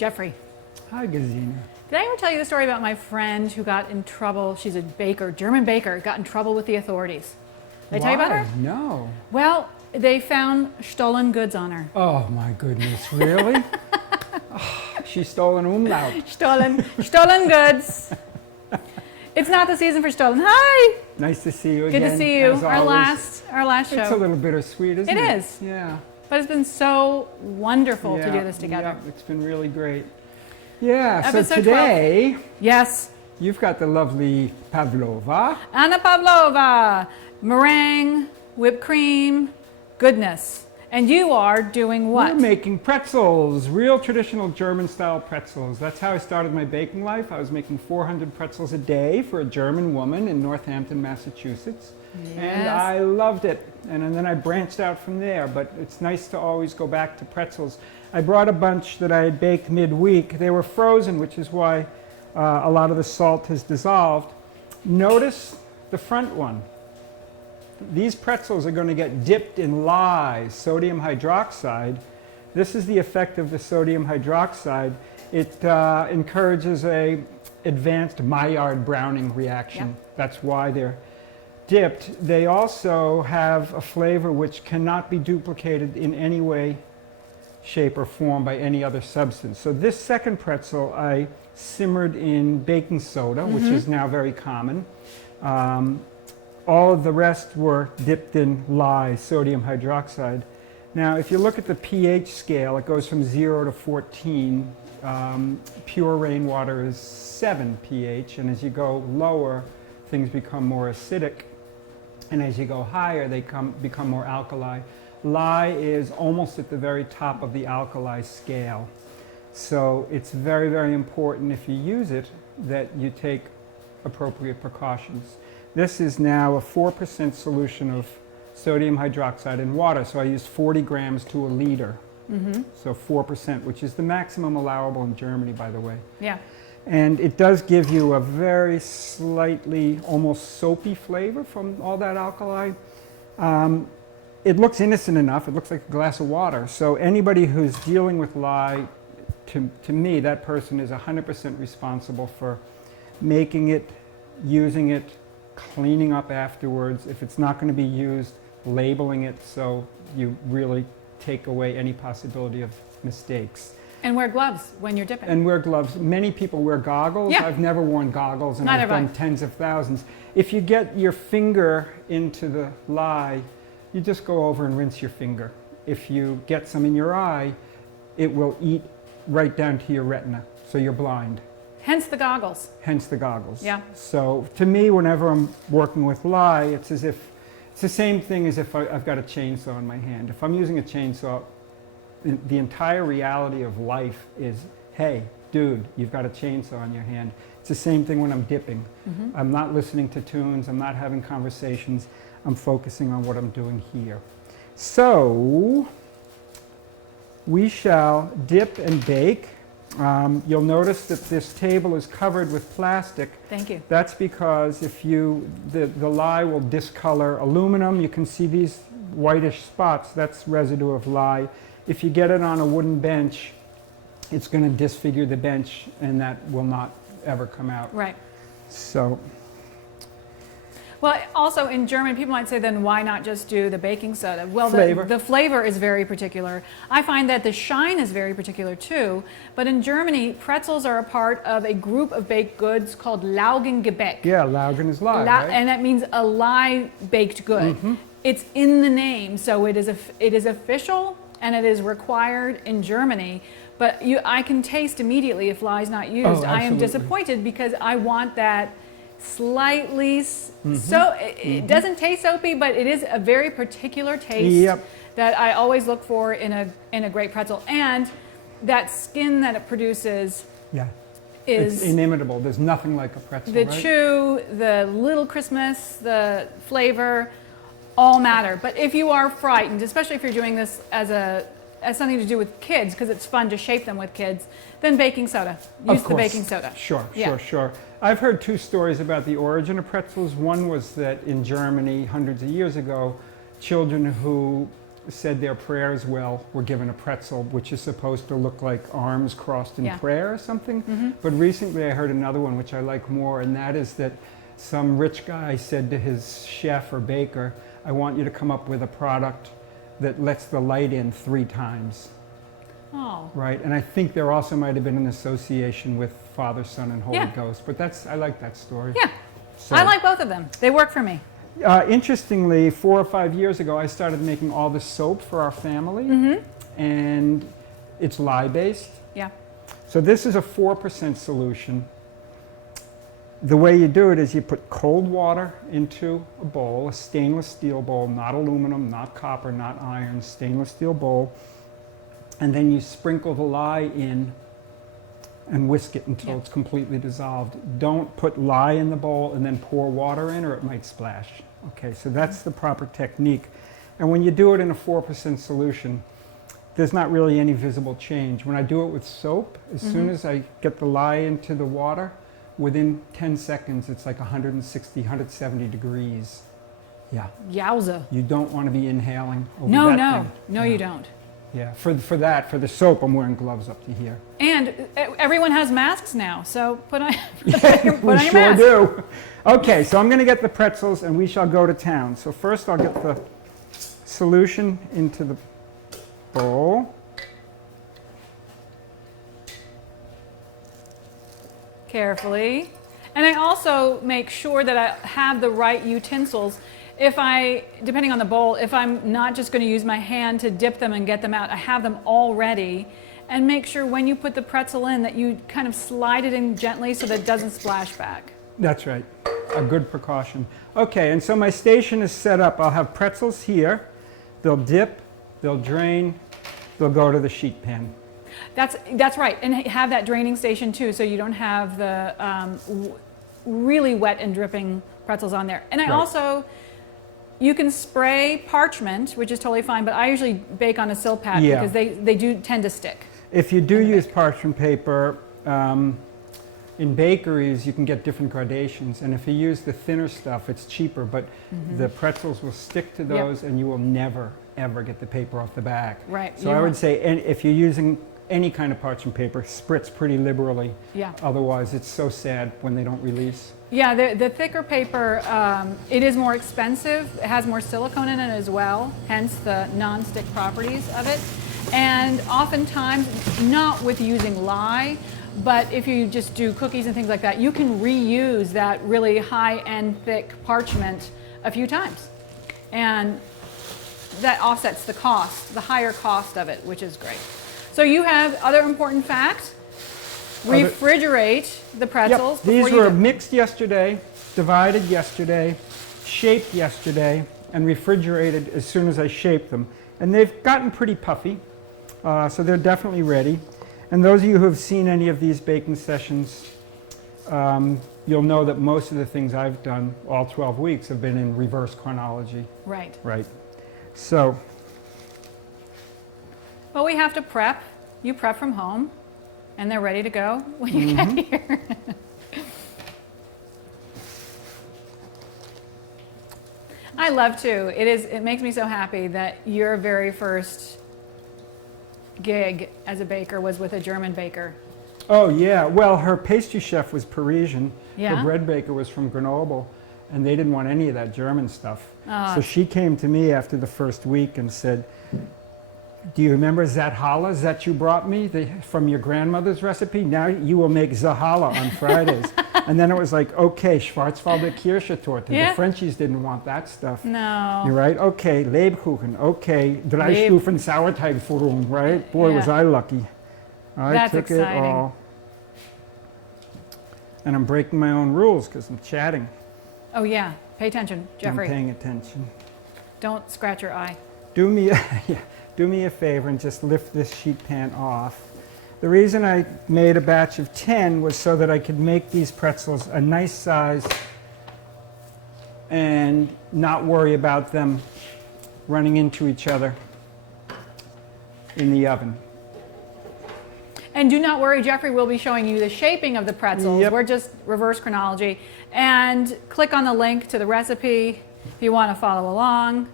Jeffrey. Hi, Gesine. Did I ever tell you the story about my friend who got in trouble? She's a baker, German baker, got in trouble with the authorities. Did I tell you about her? No. Well, they found stolen goods on her. Oh my goodness, really? She stole an umlaut. Stolen goods. It's not the season for stolen. Hi. Nice to see you Good again. to see you. as Our always. last show. It's a little bittersweet, isn't it? It is. Yeah. But it's been so wonderful to do this together. Yeah, it's been really great. Yeah, Episode so today 12. Yes. you've got the lovely Pavlova. Anna Pavlova. Meringue, whipped cream, goodness. And you are doing what? We're making pretzels, real traditional German-style pretzels. That's how I started my baking life. I was making 400 pretzels a day for a German woman in Northampton, Massachusetts. Yes. And I loved it. And then I branched out from there, but it's nice to always go back to pretzels. I brought a bunch that I had baked midweek. They were frozen, which is why a lot of the salt has dissolved. Notice the front one. These pretzels are going to get dipped in lye, sodium hydroxide. This is the effect of the sodium hydroxide. It encourages a advanced Maillard browning reaction. Yep. That's why they're dipped. They also have a flavor which cannot be duplicated in any way, shape, or form by any other substance. So this second pretzel I simmered in baking soda, which is now very common. All of the rest were dipped in lye, sodium hydroxide. Now, if you look at the pH scale, it goes from 0 to 14. Pure rainwater is 7 pH, and as you go lower, things become more acidic. And as you go higher, they become more alkali. Lye is almost at the very top of the alkali scale. So it's very, very important if you use it that you take appropriate precautions. This is now a 4% solution of sodium hydroxide in water, so I used 40 grams to a liter. So 4%, which is the maximum allowable in Germany, by the way. Yeah. And it does give you a very slightly, almost soapy flavor from all that alkali. It looks innocent enough. It looks like a glass of water. So anybody who's dealing with lye, to me, that person is 100% responsible for making it, using it, cleaning up afterwards. If it's not going to be used, labeling it so you really take away any possibility of mistakes. And wear gloves when you're dipping. And wear gloves. Many people wear goggles. Yeah. I've never worn goggles, and Neither I've have done tens of thousands. If you get your finger into the lye, you just go over and rinse your finger. If you get some in your eye, it will eat right down to your retina, so you're blind. Hence the goggles. Hence the goggles. Yeah. So to me, whenever I'm working with lye, it's as if it's the same thing as if I've got a chainsaw in my hand. If I'm using a chainsaw, the entire reality of life is, hey, dude, you've got a chainsaw in your hand. It's the same thing when I'm dipping. I'm not listening to tunes. I'm not having conversations. I'm focusing on what I'm doing here. So we shall dip and bake. You'll notice that this table is covered with plastic. Thank you. That's because if the lye will discolor aluminum. You can see these whitish spots. That's residue of lye. If you get it on a wooden bench, it's going to disfigure the bench, and that will not ever come out. Right. So. Well, also in German, people might say, then why not just do the baking soda? Well, Flavor. The flavor is very particular. I find that the shine is very particular too. But in Germany, pretzels are a part of a group of baked goods called Laugengebäck. Yeah, Laugen is lye, right? And that means a lye baked good. It's in the name, so it is official and it is required in Germany. But I can taste immediately if lye is not used. Oh, I am absolutely. disappointed because I want that slightly so it doesn't taste soapy, but it is a very particular taste that I always look for in a great pretzel. And that skin that it produces is it's inimitable. There's nothing like a pretzel, the right? chew, the little crispness, the flavor, all matter. But if you are frightened, especially if you're doing this as something to do with kids, because it's fun to shape them with kids, then baking soda. Use the baking soda. Sure, Yeah. sure. I've heard two stories about the origin of pretzels. One was that in Germany, hundreds of years ago, children who said their prayers well were given a pretzel, which is supposed to look like arms crossed in prayer or something. But recently I heard another one, which I like more, and that is that some rich guy said to his chef or baker, I want you to come up with a product that lets the light in 3 times. Oh. Right, and I think there also might have been an association with Father, Son, and Holy Ghost, but I like that story. Yeah, so, I like both of them. They work for me. Interestingly, 4 or 5 years ago, I started making all the soap for our family, and it's lye-based. Yeah. So this is a 4% solution. The way you do it is you put cold water into a bowl, a stainless steel bowl, not aluminum, not copper, not iron, stainless steel bowl. And then you sprinkle the lye in and whisk it until it's completely dissolved. Don't put lye in the bowl and then pour water in or it might splash. Okay, so that's the proper technique. And when you do it in a 4% solution, there's not really any visible change. When I do it with soap, as soon as I get the lye into the water, within 10 seconds, it's like 160, 170 degrees. Yeah. Yowza. You don't want to be inhaling over that thing. No, you don't. Yeah, for the soap, I'm wearing gloves up to here. And everyone has masks now, so put on, We your sure mask. do. Okay, so I'm going to get the pretzels and we shall go to town. So first I'll get the solution into the bowl. Carefully. And I also make sure that I have the right utensils. Depending on the bowl, if I'm not just going to use my hand to dip them and get them out, I have them all ready. And make sure when you put the pretzel in that you kind of slide it in gently so that it doesn't splash back. That's right, a good precaution. Okay, and so my station is set up. I'll have pretzels here. They'll dip, they'll drain, they'll go to the sheet pan. That's right, and have that draining station too, so you don't have the really wet and dripping pretzels on there. And I also, you can spray parchment, which is totally fine, but I usually bake on a Silpat because they do tend to stick. If you do use parchment paper, in bakeries you can get different gradations, and if you use the thinner stuff, it's cheaper, but the pretzels will stick to those and you will never, ever get the paper off the back. Right. So I would say if you're using any kind of parchment paper, spritz pretty liberally. Yeah. Otherwise, it's so sad when they don't release. Yeah, the thicker paper, it is more expensive. It has more silicone in it as well, hence the non-stick properties of it. And oftentimes, not with using lye, but if you just do cookies and things like that, you can reuse that really high-end thick parchment a few times. And that offsets the cost, the higher cost of it, which is great. So you have other important facts. Refrigerate the pretzels. Yep. These were mixed yesterday, divided yesterday, shaped yesterday, and refrigerated as soon as I shaped them. And they've gotten pretty puffy, so they're definitely ready. And those of you who have seen any of these baking sessions, you'll know that most of the things I've done, all 12 weeks, have been in reverse chronology. Right. Right. So. Well, we have to prep. You prep from home, and they're ready to go when you get here. I love to. It makes me so happy that your very first gig as a baker was with a German baker. Oh yeah, well her pastry chef was Parisian, Yeah. her bread baker was from Grenoble, and they didn't want any of that German stuff. So she came to me after the first week and said, do you remember that challah that you brought me from your grandmother's recipe? Now you will make Zahala on Fridays. And then it was like, okay, Schwarzwälder Kirschtorte. The Frenchies didn't want that stuff. No. You're right? Okay, Lebkuchen. Okay, drei Stufen Sauerteigführung, right? Boy, was I lucky. I took it all. And I'm breaking my own rules because I'm chatting. Oh yeah, pay attention, Jeffrey. I'm paying attention. Don't scratch your eye. Do me a favor and just lift this sheet pan off. The reason I made a batch of 10 was so that I could make these pretzels a nice size and not worry about them running into each other in the oven. And do not worry, Jeffrey will be showing you the shaping of the pretzels. We're just reverse chronology. And click on the link to the recipe if you want to follow along.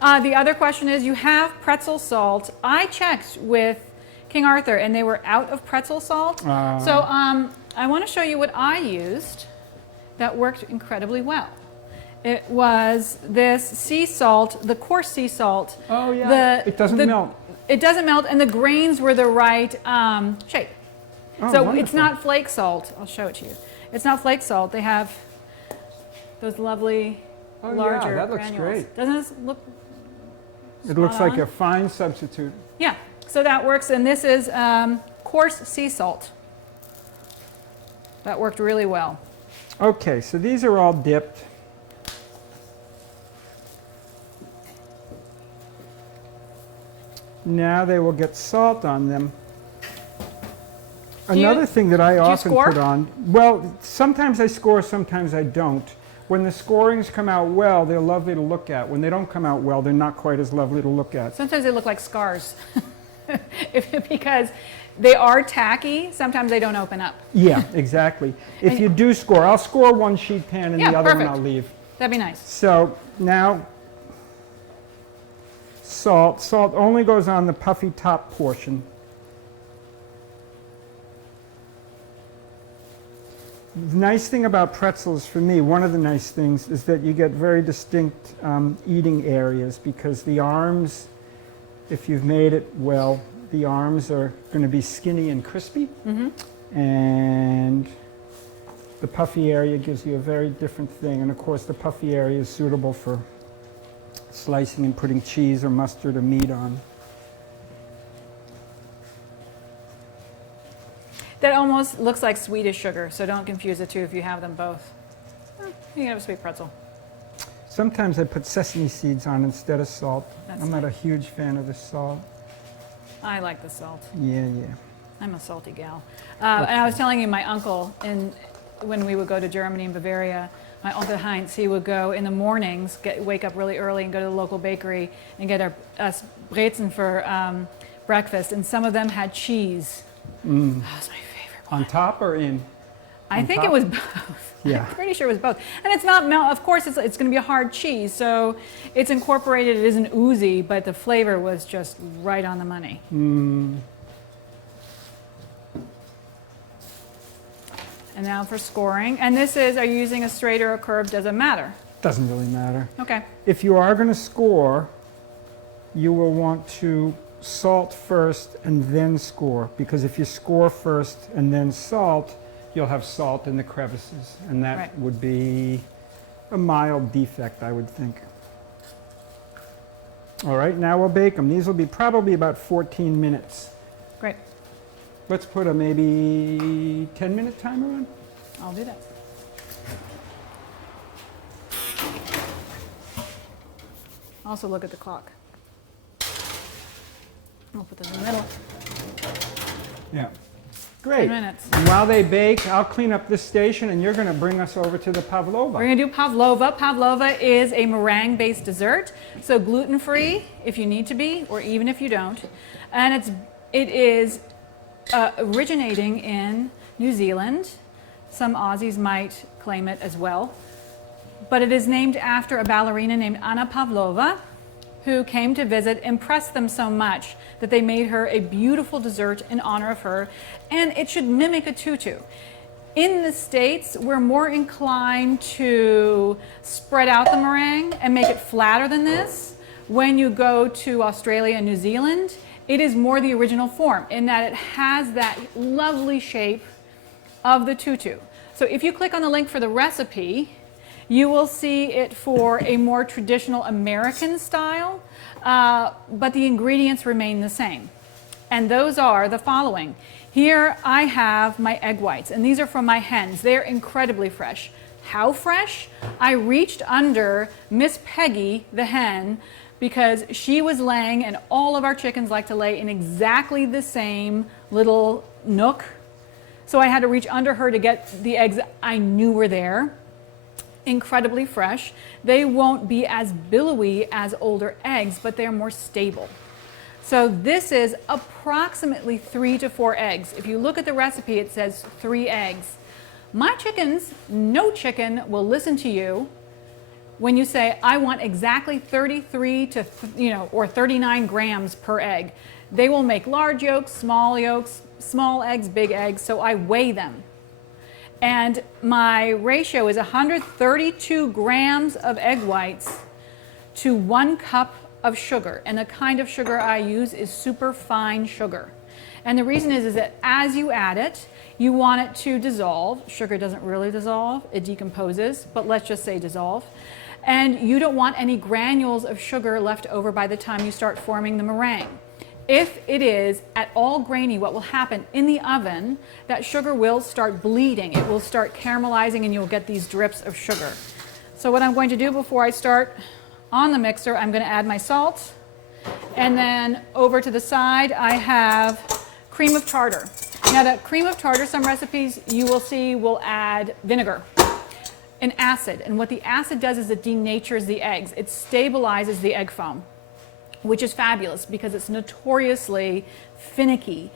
The other question is, you have pretzel salt. I checked with King Arthur and they were out of pretzel salt. So I want to show you what I used that worked incredibly well. It was this sea salt, the coarse sea salt. Oh yeah, it doesn't melt. It doesn't melt, and the grains were the right shape. Oh, so wonderful. It's not flake salt. I'll show it to you. It's not flake salt. They have those lovely larger yeah, that looks granules. great. Doesn't this look It looks spot like on? a fine substitute. Yeah, so that works, and this is coarse sea salt. That worked really well. Okay, so these are all dipped. Now they will get salt on them. Another thing that I often score? put on, well, sometimes I score, sometimes I don't. When the scorings come out well, they're lovely to look at. When they don't come out well, they're not quite as lovely to look at. Sometimes they look like scars because they are tacky. Sometimes they don't open up. Yeah, exactly. If you do score, I'll score one sheet pan and Yeah, the other perfect. one I'll leave. That'd be nice. So now, salt. Salt only goes on the puffy top portion. The nice thing about pretzels for me, one of the nice things, is that you get very distinct eating areas because the arms, if you've made it well, the arms are going to be skinny and crispy. And the puffy area gives you a very different thing. And of course, the puffy area is suitable for slicing and putting cheese or mustard or meat on. That almost looks like Swedish sugar, so don't confuse the two if you have them both. You can have a sweet pretzel. Sometimes I put sesame seeds on instead of salt. That's I'm not a huge fan of the salt. I like the salt. Yeah. I'm a salty gal. And I was telling you, my uncle, when we would go to Germany and Bavaria, my Uncle Heinz, he would go in the mornings, wake up really early and go to the local bakery and get us Brezen for breakfast. And some of them had cheese. That was my favorite one. On top or in? I think it was both. Yeah. I'm pretty sure it was both. And it's not melt. Of course, it's going to be a hard cheese, so it's incorporated. It isn't oozy, but the flavor was just right on the money. And now for scoring. And this is, are you using a straight or a curve? Doesn't matter. Doesn't really matter. Okay. If you are going to score, you will want to salt first and then score, because if you score first and then salt, you'll have salt in the crevices, and that Right. would be a mild defect, I would think. All right, now we'll bake them. These will be probably about 14 minutes. Great. Let's put a maybe 10-minute timer on. I'll do that. Also look at the clock. I'll put them in the middle. Yeah. Great. 10 minutes. And while they bake, I'll clean up this station, and you're going to bring us over to the Pavlova. We're going to do Pavlova. Pavlova is a meringue-based dessert, so gluten-free if you need to be, or even if you don't. And it is originating in New Zealand. Some Aussies might claim it as well. But it is named after a ballerina named Anna Pavlova, who came to visit, impressed them so much that they made her a beautiful dessert in honor of her, and it should mimic a tutu. In the States, we're more inclined to spread out the meringue and make it flatter than this. When you go to Australia and New Zealand, it is more the original form in that it has that lovely shape of the tutu. So if you click on the link for the recipe, you will see it for a more traditional American style, but the ingredients remain the same. And those are the following. Here I have my egg whites, and these are from my hens. They're incredibly fresh. How fresh? I reached under Miss Peggy, the hen, because she was laying, and all of our chickens like to lay in exactly the same little nook. So I had to reach under her to get the eggs I knew were there. Incredibly fresh. They won't be as billowy as older eggs, but they're more stable. So this is approximately 3 to 4 eggs. If you look at the recipe, it says 3 eggs. My chickens, no chicken will listen to you when you say, I want exactly 33 to, or 39 grams per egg. They will make large yolks, small eggs, big eggs, so I weigh them. And my ratio is 132 grams of egg whites to 1 cup of sugar. And the kind of sugar I use is super fine sugar. And the reason is that as you add it, you want it to dissolve. Sugar doesn't really dissolve, it decomposes, but let's just say dissolve. And you don't want any granules of sugar left over by the time you start forming the meringue. If it is at all grainy, what will happen in the oven, that sugar will start bleeding. It will start caramelizing and you'll get these drips of sugar. So what I'm going to do before I start on the mixer, I'm going to add my salt. And then over to the side, I have cream of tartar. Now that cream of tartar, some recipes you will see will add vinegar, an acid. And what the acid does is it denatures the eggs. It stabilizes the egg foam, which is fabulous because it's notoriously finicky,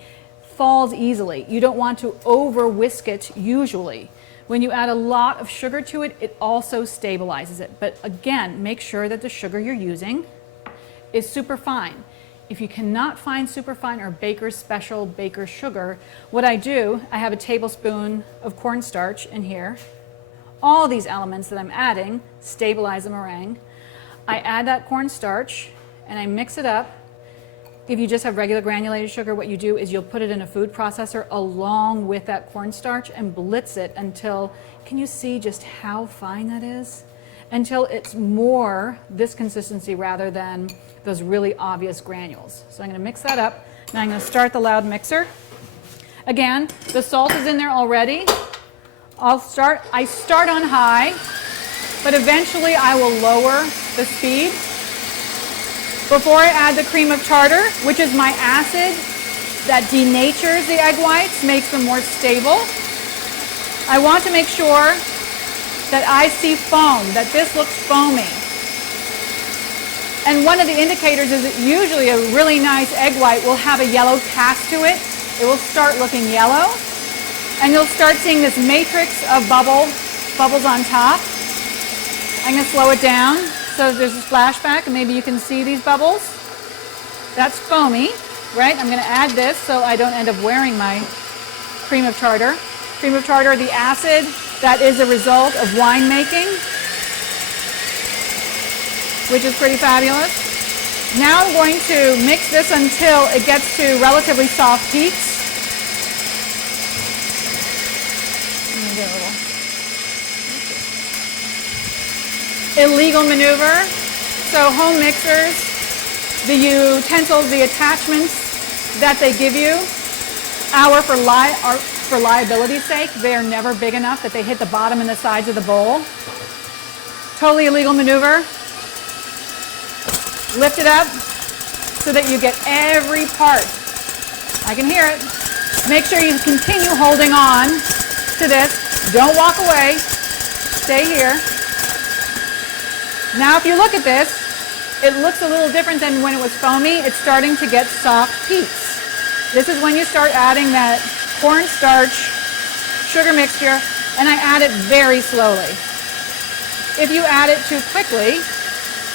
falls easily. You don't want to over whisk it usually. When you add a lot of sugar to it, it also stabilizes it. But again, make sure that the sugar you're using is super fine. If you cannot find super fine or baker's special baker sugar, what I do, I have a tablespoon of cornstarch in here. All these elements that I'm adding stabilize the meringue. I add that cornstarch and I mix it up. If you just have regular granulated sugar, what you do is you'll put it in a food processor along with that cornstarch and blitz it until, can you see just how fine that is? Until it's more this consistency rather than those really obvious granules. So I'm going to mix that up. Now I'm going to start the loud mixer. Again, the salt is in there already. I start on high, but eventually I will lower the speed. Before I add the cream of tartar, which is my acid that denatures the egg whites, makes them more stable, I want to make sure that I see foam, that this looks foamy. And one of the indicators is that usually a really nice egg white will have a yellow cast to it. It will start looking yellow, and you'll start seeing this matrix of bubbles on top. I'm going to slow it down so there's a splashback, and maybe you can see these bubbles. That's foamy, right? I'm going to add this so I don't end up wearing my cream of tartar. Cream of tartar, the acid that is a result of wine making, which is pretty fabulous. Now I'm going to mix this until it gets to relatively soft peaks. Let me get a little. Illegal maneuver. So home mixers, the utensils, the attachments that they give you, for liability's sake, they are never big enough that they hit the bottom and the sides of the bowl. Totally illegal maneuver. Lift it up so that you get every part. I can hear it. Make sure you continue holding on to this. Don't walk away. Stay here. Now if you look at this, it looks a little different than when it was foamy. It's starting to get soft peaks. This is when you start adding that cornstarch sugar mixture, and I add it very slowly. If you add it too quickly,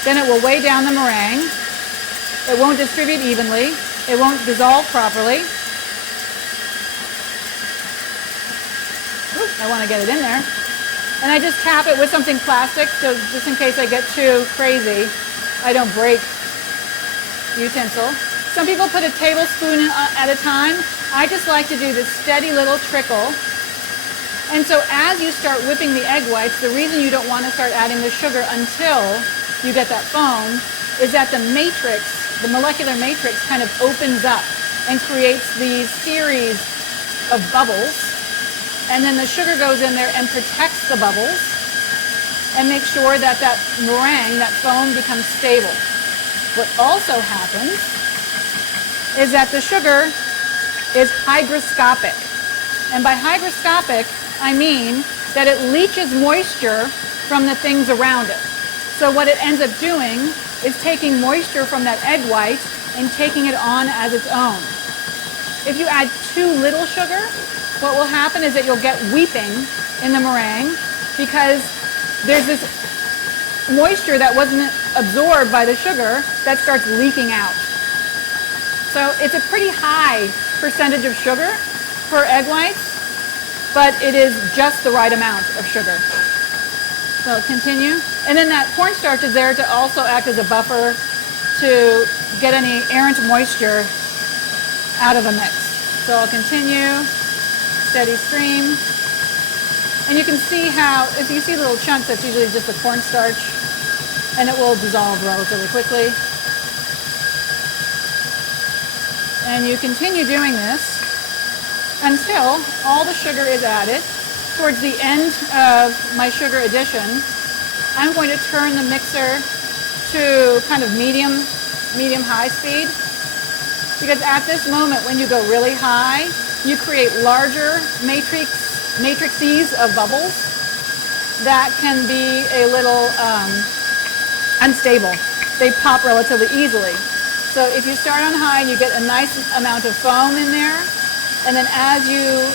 then it will weigh down the meringue. It won't distribute evenly. It won't dissolve properly. Ooh, I want to get it in there. And I just tap it with something plastic, so just in case I get too crazy, I don't break the utensil. Some people put a tablespoon at a time. I just like to do this steady little trickle. And so as you start whipping the egg whites, the reason you don't want to start adding the sugar until you get that foam is that the matrix, the molecular matrix, kind of opens up and creates these series of bubbles. And then the sugar goes in there and protects the bubbles and makes sure that that meringue, that foam, becomes stable. What also happens is that the sugar is hygroscopic. And by hygroscopic, I mean that it leaches moisture from the things around it. So what it ends up doing is taking moisture from that egg white and taking it on as its own. If you add too little sugar, what will happen is that you'll get weeping in the meringue because there's this moisture that wasn't absorbed by the sugar that starts leaking out. So it's a pretty high percentage of sugar for egg whites, but it is just the right amount of sugar. So continue. And then that cornstarch is there to also act as a buffer to get any errant moisture out of the mix. So I'll continue, steady stream. And you can see how, if you see little chunks, that's usually just the cornstarch, and it will dissolve relatively quickly. And you continue doing this until all the sugar is added. Towards the end of my sugar addition, I'm going to turn the mixer to kind of medium-high speed, because at this moment when you go really high, you create larger matrices of bubbles that can be a little unstable. They pop relatively easily. So if you start on high, you get a nice amount of foam in there, and then as you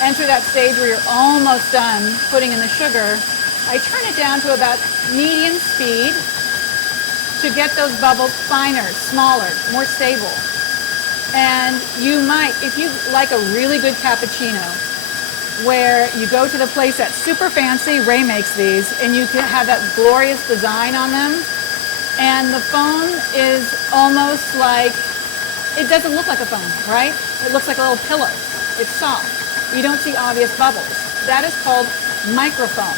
enter that stage where you're almost done putting in the sugar, I turn it down to about medium speed to get those bubbles finer, smaller, more stable. And you might, if you like a really good cappuccino, where you go to the place that's super fancy, Ray makes these, and you can have that glorious design on them, and the foam is almost like, it doesn't look like a foam, right? It looks like a little pillow. It's soft. You don't see obvious bubbles. That is called microfoam.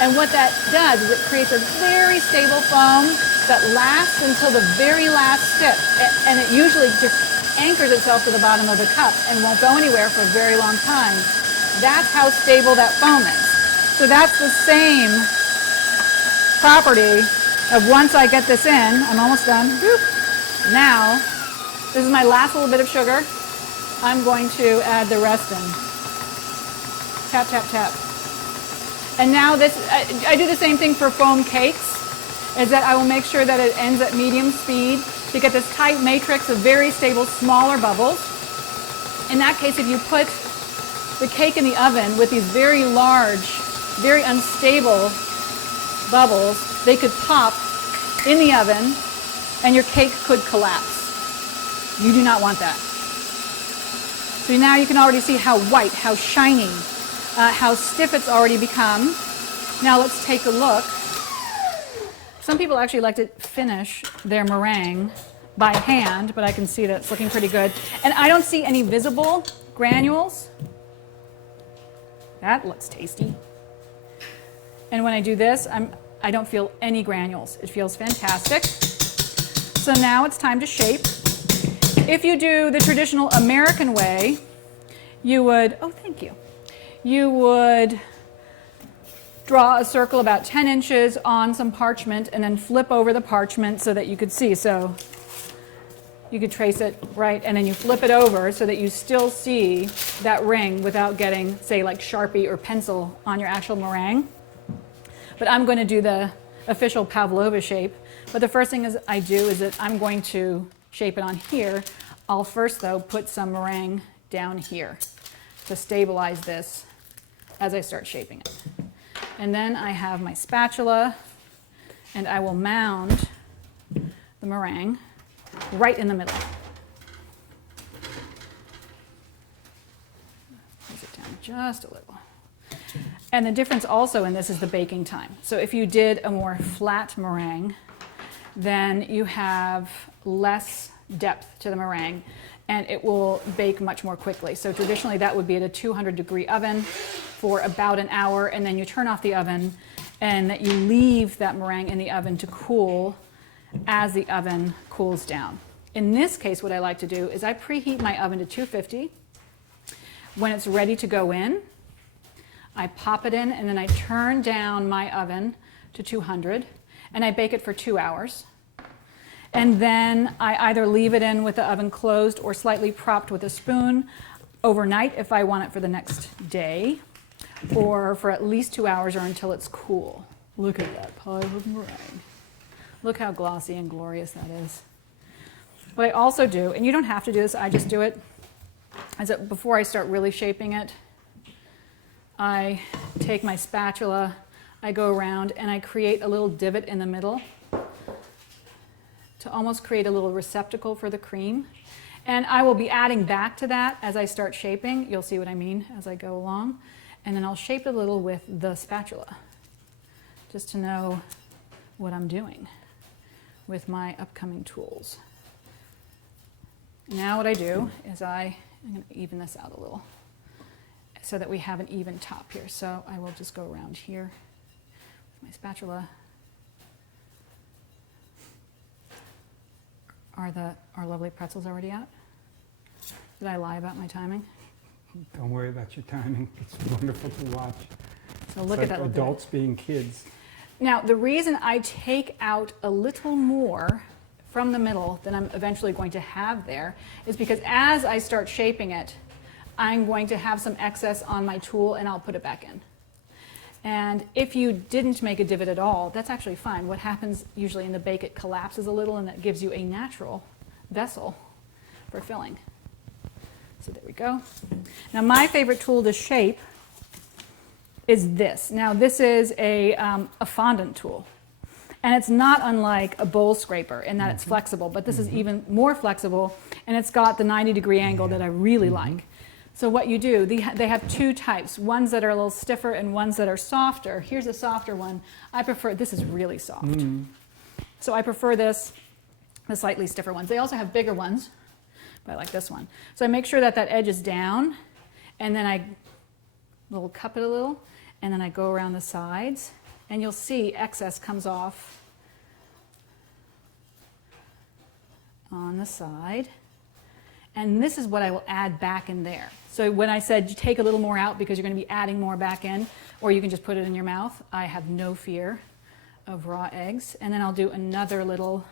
And what that does is it creates a very stable foam that lasts until the very last sip, and it usually just anchors itself to the bottom of the cup and won't go anywhere for a very long time. That's how stable that foam is. So that's the same property of once I get this in, I'm almost done. Whoop. Now, this is my last little bit of sugar. I'm going to add the rest in. Tap, tap, tap. And now this, I do the same thing for foam cakes, is that I will make sure that it ends at medium speed to get this tight matrix of very stable, smaller bubbles. In that case, if you put the cake in the oven with these very large, very unstable bubbles, they could pop in the oven and your cake could collapse. You do not want that. So now you can already see how white, how shiny, how stiff it's already become. Now let's take a look. Some people actually like to finish their meringue by hand, but I can see that it's looking pretty good. And I don't see any visible granules. That looks tasty. And when I do this, I don't feel any granules. It feels fantastic. So now it's time to shape. If you do the traditional American way, you would, oh, thank you. You would draw a circle about 10 inches on some parchment and then flip over the parchment so that you could see. So you could trace it, right? And then you flip it over so that you still see that ring without getting, say, like Sharpie or pencil on your actual meringue. But I'm going to do the official Pavlova shape. But the first thing I do is that I'm going to shape it on here. I'll first, though, put some meringue down here to stabilize this as I start shaping it. And then I have my spatula, and I will mound the meringue right in the middle. Place it down just a little. And the difference also in this is the baking time. So if you did a more flat meringue, then you have less depth to the meringue, and it will bake much more quickly. So traditionally that would be at a 200-degree oven for about an hour, and then you turn off the oven and you leave that meringue in the oven to cool as the oven cools down. In this case, what I like to do is I preheat my oven to 250. When it's ready to go in, I pop it in, and then I turn down my oven to 200, and I bake it for 2 hours. And then I either leave it in with the oven closed or slightly propped with a spoon overnight if I want it for the next day, or for at least 2 hours or until it's cool. Look at that pile of meringue. Look how glossy and glorious that is. What I also do, and you don't have to do this, I just do it, is that before I start really shaping it, I take my spatula, I go around and I create a little divot in the middle to almost create a little receptacle for the cream. And I will be adding back to that as I start shaping. You'll see what I mean as I go along. And then I'll shape it a little with the spatula, just to know what I'm doing with my upcoming tools. Now what I do is I'm going to even this out a little so that we have an even top here. So I will just go around here with my spatula. Are our lovely pretzels already out? Did I lie about my timing? Don't worry about your timing. It's wonderful to watch. So look it's at like that. Adults being kids. Now, the reason I take out a little more from the middle than I'm eventually going to have there is because as I start shaping it, I'm going to have some excess on my tool and I'll put it back in. And if you didn't make a divot at all, that's actually fine. What happens usually in the bake, it collapses a little and that gives you a natural vessel for filling. So there we go. Now my favorite tool to shape is this. Now this is a fondant tool. And it's not unlike a bowl scraper in that it's flexible, but this is even more flexible and it's got the 90-degree angle that I really like. So what you do, they have two types, ones that are a little stiffer and ones that are softer. Here's a softer one. I prefer, this is really soft. So I prefer this, the slightly stiffer ones. They also have bigger ones, but I like this one. So I make sure that that edge is down, and then I little cup it a little, and then I go around the sides, and you'll see excess comes off on the side. And this is what I will add back in there. So when I said you take a little more out because you're going to be adding more back in, or you can just put it in your mouth, I have no fear of raw eggs. And then I'll do another little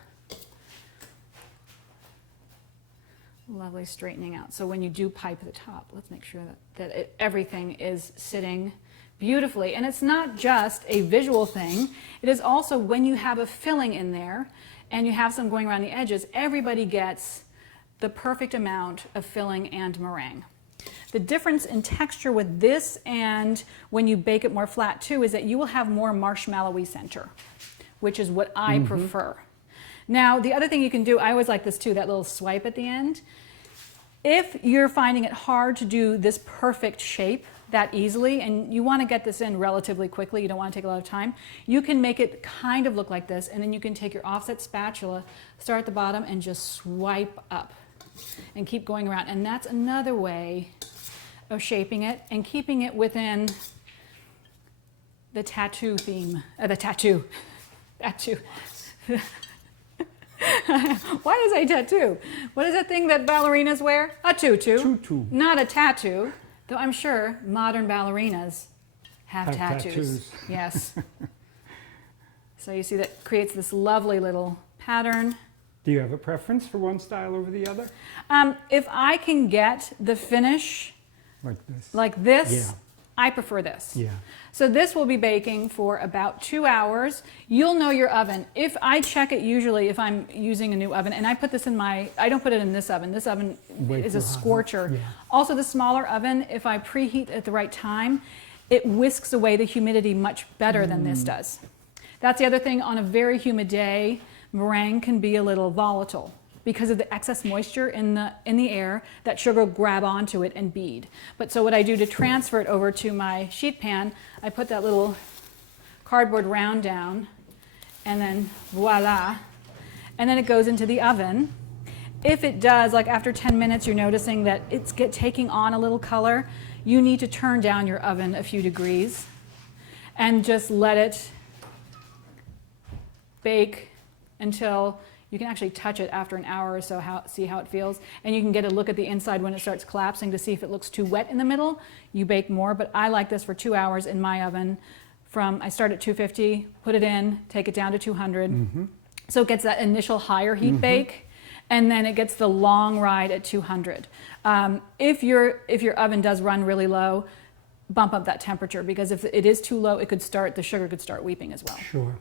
lovely straightening out. So when you do pipe the top, let's make sure that everything is sitting beautifully. And it's not just a visual thing. It is also when you have a filling in there and you have some going around the edges, everybody gets the perfect amount of filling and meringue. The difference in texture with this and when you bake it more flat too is that you will have more marshmallowy center, which is what I prefer. Now the other thing you can do, I always like this too, that little swipe at the end. If you're finding it hard to do this perfect shape that easily and you want to get this in relatively quickly, you don't want to take a lot of time, you can make it kind of look like this and then you can take your offset spatula, start at the bottom and just swipe up and keep going around. And that's another way of shaping it and keeping it within the tattoo theme, the tattoo. Why does I tattoo? What is that thing that ballerinas wear? A tutu. Tutu. Not a tattoo, though I'm sure modern ballerinas have tattoos. Yes. So you see that creates this lovely little pattern. Do you have a preference for one style over the other? If I can get the finish like this, yeah. I prefer this. Yeah. So this will be baking for about 2 hours. You'll know your oven. If I check it usually if I'm using a new oven, and I put this in I don't put it in this oven. This oven is a scorcher. Yeah. Also the smaller oven, if I preheat at the right time, it whisks away the humidity much better than this does. That's the other thing, on a very humid day, meringue can be a little volatile because of the excess moisture in the air. That sugar will grab onto it and bead. But so what I do to transfer it over to my sheet pan, I put that little cardboard round down and then voila. And then it goes into the oven. If it does, like after 10 minutes, you're noticing that it's taking on a little color, you need to turn down your oven a few degrees and just let it bake until you can actually touch it after an hour or so, see how it feels. And you can get a look at the inside when it starts collapsing to see if it looks too wet in the middle. You bake more, but I like this for 2 hours in my oven. I start at 250, put it in, take it down to 200. So it gets that initial higher heat bake, and then it gets the long ride at 200. If your oven does run really low, bump up that temperature, because if it is too low, the sugar could start weeping as well. Sure.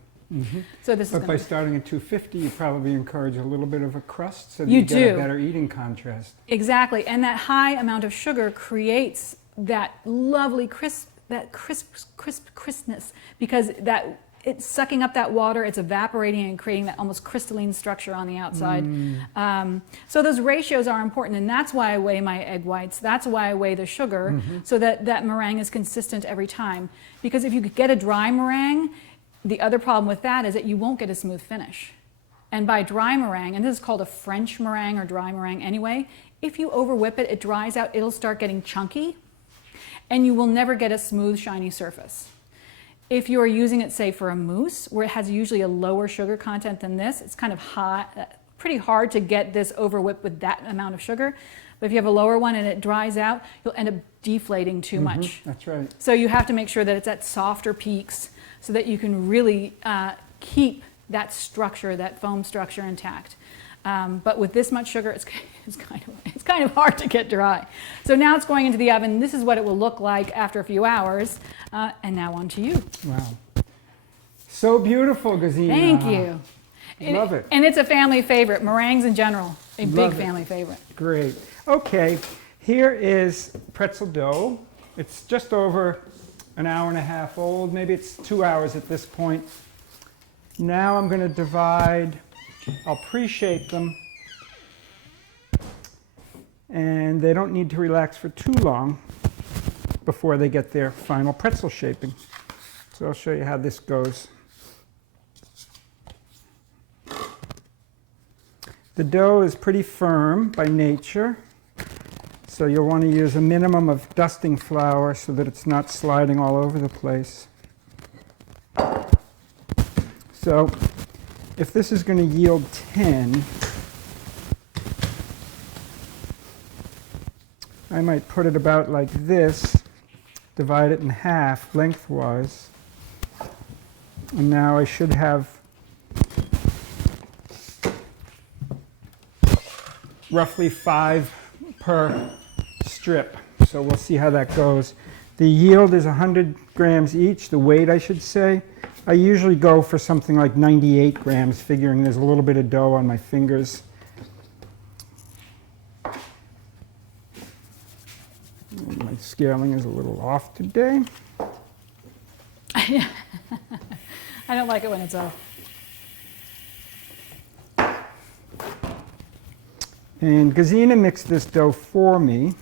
So this But by starting at 250, you probably encourage a little bit of a crust so that you get a better eating contrast. Exactly, and that high amount of sugar creates that lovely that crispness, because it's sucking up that water, it's evaporating and creating that almost crystalline structure on the outside. So those ratios are important, and that's why I weigh my egg whites. That's why I weigh the sugar, so that that meringue is consistent every time. Because if you get a dry meringue, the other problem with that is that you won't get a smooth finish. And by dry meringue, and this is called a French meringue or dry meringue anyway, if you over whip it, it dries out, it'll start getting chunky, and you will never get a smooth, shiny surface. If you're using it, say, for a mousse, where it has usually a lower sugar content than this, it's kind of pretty hard to get this over whipped with that amount of sugar. But if you have a lower one and it dries out, you'll end up deflating too much. That's right. So you have to make sure that it's at softer peaks so that you can really keep that structure, that foam structure intact. But with this much sugar, it's kind of hard to get dry. So now it's going into the oven. This is what it will look like after a few hours. And now on to you. Wow. So beautiful, Gesine. Thank you. Love it. And it's a family favorite. Meringues in general, a big family favorite. Great. Okay, here is pretzel dough. It's just over an hour and a half old. Maybe it's 2 hours at this point. Now I'm going to divide. I'll pre-shape them, and they don't need to relax for too long before they get their final pretzel shaping. So I'll show you how this goes. The dough is pretty firm by nature, so you'll want to use a minimum of dusting flour so that it's not sliding all over the place. So if this is going to yield 10, I might put it about like this, divide it in half lengthwise, and now I should have roughly 5 per strip. So we'll see how that goes. The yield is 100 grams each, the weight I should say. I usually go for something like 98 grams, figuring there's a little bit of dough on my fingers. And my scaling is a little off today. I don't like it when it's off. And Gesine mixed this dough for me,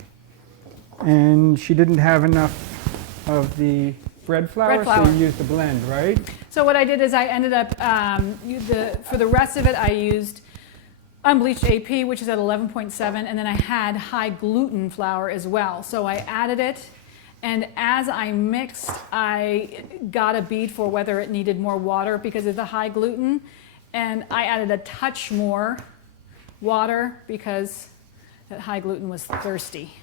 and she didn't have enough of the bread flour, so you used a blend, right? So what I did is I ended up, for the rest of it, I used unbleached AP, which is at 11.7, and then I had high gluten flour as well. So I added it, and as I mixed, I got a bead for whether it needed more water because of the high gluten, and I added a touch more water because that high gluten was thirsty.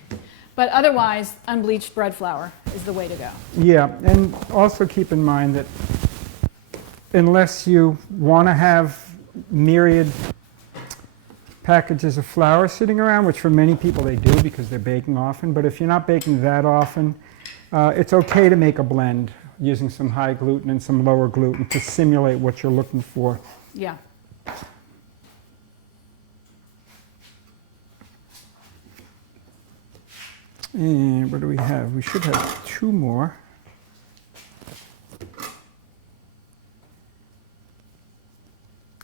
But otherwise, unbleached bread flour is the way to go. Yeah, and also keep in mind that unless you want to have myriad packages of flour sitting around, which for many people they do because they're baking often, but if you're not baking that often, it's okay to make a blend using some high gluten and some lower gluten to simulate what you're looking for. Yeah. And what do we have? We should have 2 more.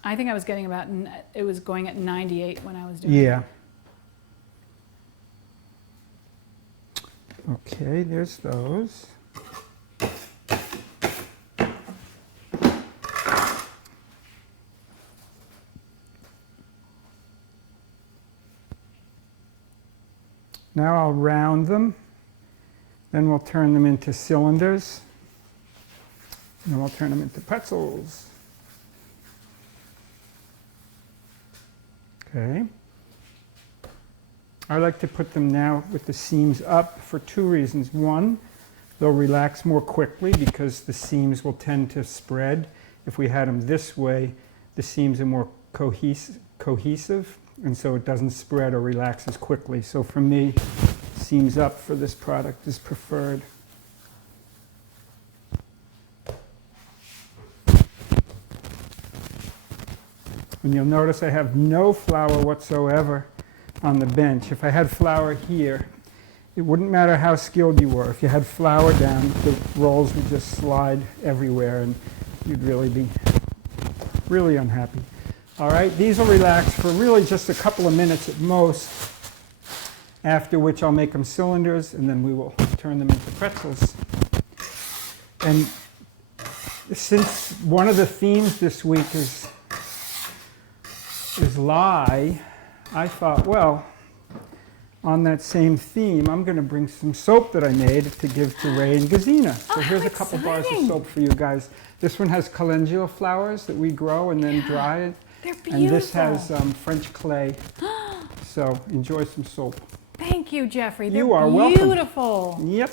I think I was getting about, it was going at 98 when I was doing it. Yeah. Okay, there's those. Now I'll round them, then we'll turn them into cylinders, and then we'll turn them into pretzels. Okay. I like to put them now with the seams up for 2 reasons. One, they'll relax more quickly because the seams will tend to spread. If we had them this way, the seams are more cohesive, and so it doesn't spread or relax as quickly. So for me, seams up for this product is preferred. And you'll notice I have no flour whatsoever on the bench. If I had flour here, it wouldn't matter how skilled you were. If you had flour down, the rolls would just slide everywhere, and you'd really be really unhappy. All right, these will relax for really just a couple of minutes at most, after which I'll make them cylinders, and then we will turn them into pretzels. And since one of the themes this week is lye, I thought, well, on that same theme, I'm going to bring some soap that I made to give to Ray and Gesine. So here's a couple bars of soap for you guys. This one has calendula flowers that we grow and then dry it. They're beautiful. And this has French clay. So enjoy some soap. Thank you, Jeffrey. They're You are welcome. beautiful. Yep.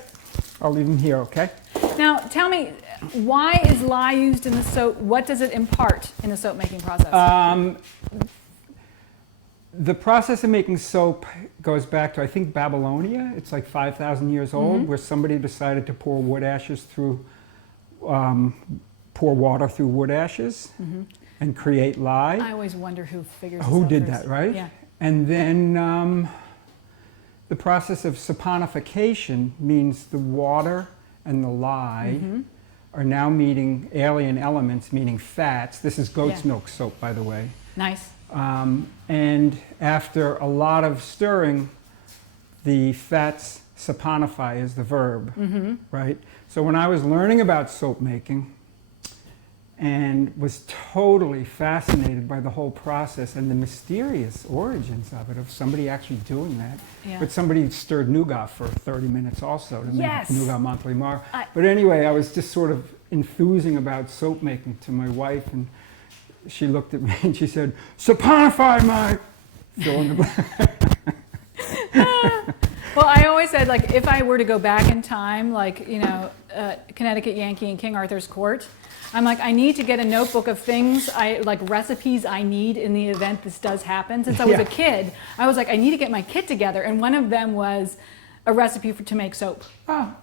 I'll leave them here, okay? Now, tell me, why is lye used in the soap? What does it impart in the soap making process? The process of making soap goes back to, I think, Babylonia. It's like 5,000 years old, where somebody decided to pour wood ashes through, pour water through wood ashes and create lye. I always wonder who figures Who this out did first. that, right? Yeah. And then the process of saponification means the water and the lye are now meeting alien elements, meaning fats. This is goat's milk soap, by the way. Nice. And after a lot of stirring, the fats saponify is the verb, right? So when I was learning about soap making and was totally fascinated by the whole process and the mysterious origins of it, of somebody actually doing that. Yeah. But somebody stirred nougat for 30 minutes also to Yes. make nougat Montélimar. But anyway, I was just sort of enthusing about soap making to my wife, and she looked at me and she said, "Saponify my..." Fill in the blank. Well, I always said, like, if I were to go back in time, like, you know, Connecticut Yankee and King Arthur's court, I'm like, I need to get a notebook of things, like recipes I need in the event this does happen. Since I was a kid, I was like, I need to get my kit together. And one of them was a recipe to make soap. Oh.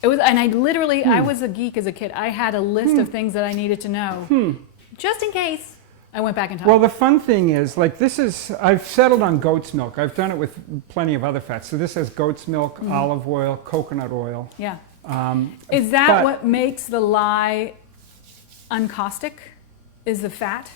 It was, and I literally, I was a geek as a kid. I had a list of things that I needed to know. Just in case I went back in time. Well, the fun thing is, like, this is, I've settled on goat's milk. I've done it with plenty of other fats. So this has goat's milk, olive oil, coconut oil. Yeah. Is that what makes the lye uncaustic? Is the fat?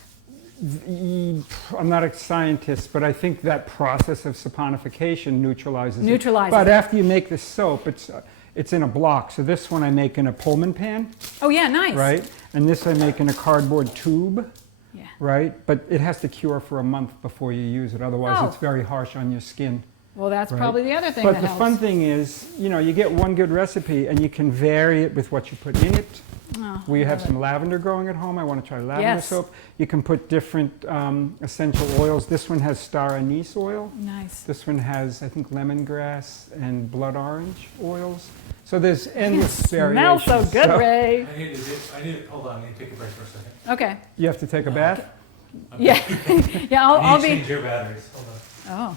I'm not a scientist, but I think that process of saponification neutralizes it. Neutralizes But it. after you make the soap, it's in a block. So this one I make in a Pullman pan. Oh yeah, nice. Right? And this I make in a cardboard tube. Yeah. Right? But it has to cure for a month before you use it. Otherwise, Oh. it's very harsh on your skin. Well, that's probably the other thing But that the helps. fun thing is, you know, you get one good recipe and you can vary it with what you put in it. Oh, We I have love some lavender growing at home. I want to try lavender Yes. soap. You can put different essential oils. This one has star anise oil. it. Nice. This one has, I think, lemongrass and blood orange oils. So there's endless variations. Smells so good, Ray. Hold on, I need to take a break for a second. Okay. You have to take a bath? Yeah. Yeah, I'll be. Change your batteries. Hold on. Oh.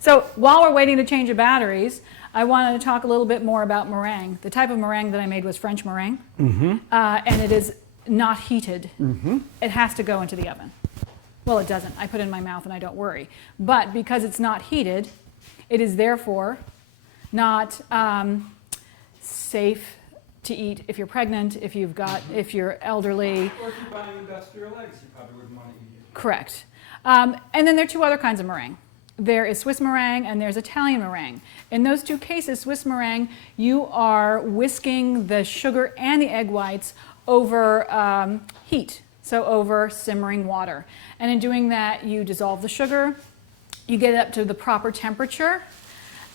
So while we're waiting to change the batteries, I wanted to talk a little bit more about meringue. The type of meringue that I made was French meringue, and it is not heated. It has to go into the oven. Well, it doesn't. I put it in my mouth and I don't worry. But because it's not heated, it is therefore not safe to eat if you're pregnant, if you're elderly. Or if you're buying industrial eggs, you probably wouldn't want to eat it. Correct. And then there are two other kinds of meringue. There is Swiss meringue and there's Italian meringue. In those two cases, Swiss meringue, you are whisking the sugar and the egg whites over heat, so over simmering water. And in doing that, you dissolve the sugar, you get it up to the proper temperature.